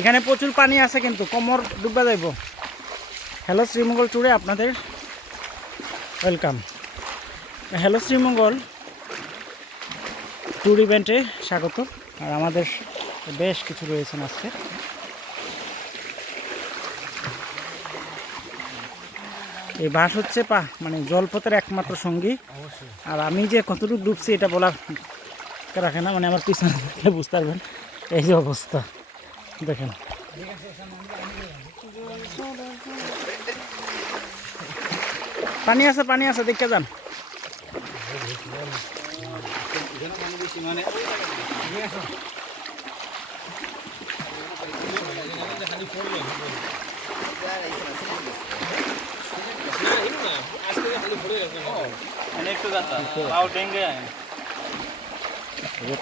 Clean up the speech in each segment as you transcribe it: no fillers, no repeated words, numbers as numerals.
এখানে প্রচুর পানি আছে কিন্তু কোমর ডুববা যাইব। হ্যালো শ্রীমঙ্গল ট্যুরে আপনাদের ওয়েলকাম। হ্যালো শ্রীমঙ্গল ট্যুর ইভেন্টে স্বাগত। আর আমাদের বেশ কিছু রয়েছেন আজকে। এই বাস হচ্ছে মানে জলপথের একমাত্র সঙ্গী। আর আমি যে কতটুকু ডুবছি এটা বলার রাখে না, মানে আমার পিছনে বুঝতে পারবেন। এই যে অবস্থা দেখেন, পানি আছে দেখে যান।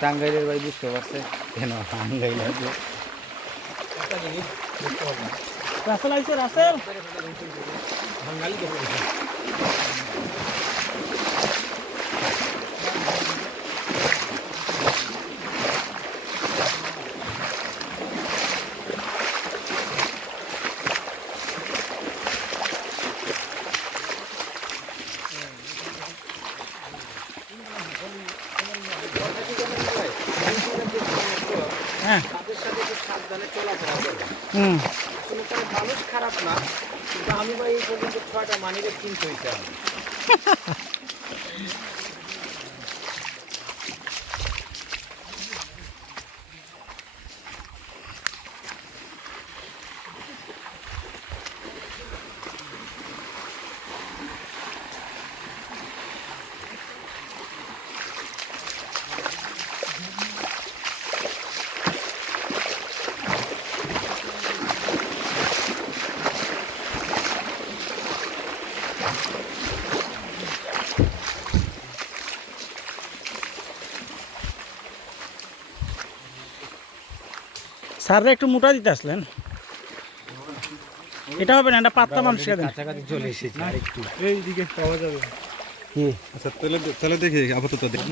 টাঙ্গাইলের ভাই বুঝতে পারছে কেন টাঙ্গাইল রাসেল আইছে, রাসেল হ্যাঁ। মানুষ খারাপ না, কিন্তু আমি ভাই এই পর্যন্ত 6টা মানিব্যাগ কিনতে হয়েছে। স্যাররা একটু মোটা দিতে আসলেন, এটা হবে না, এটা পাতলা মানুষকে দেন। কাছাকাছি চলে এসেছি আর একটু এইদিকে পাওয়া যাবে। কি আচ্ছা তাহলে দেখি আপাতত দেখি।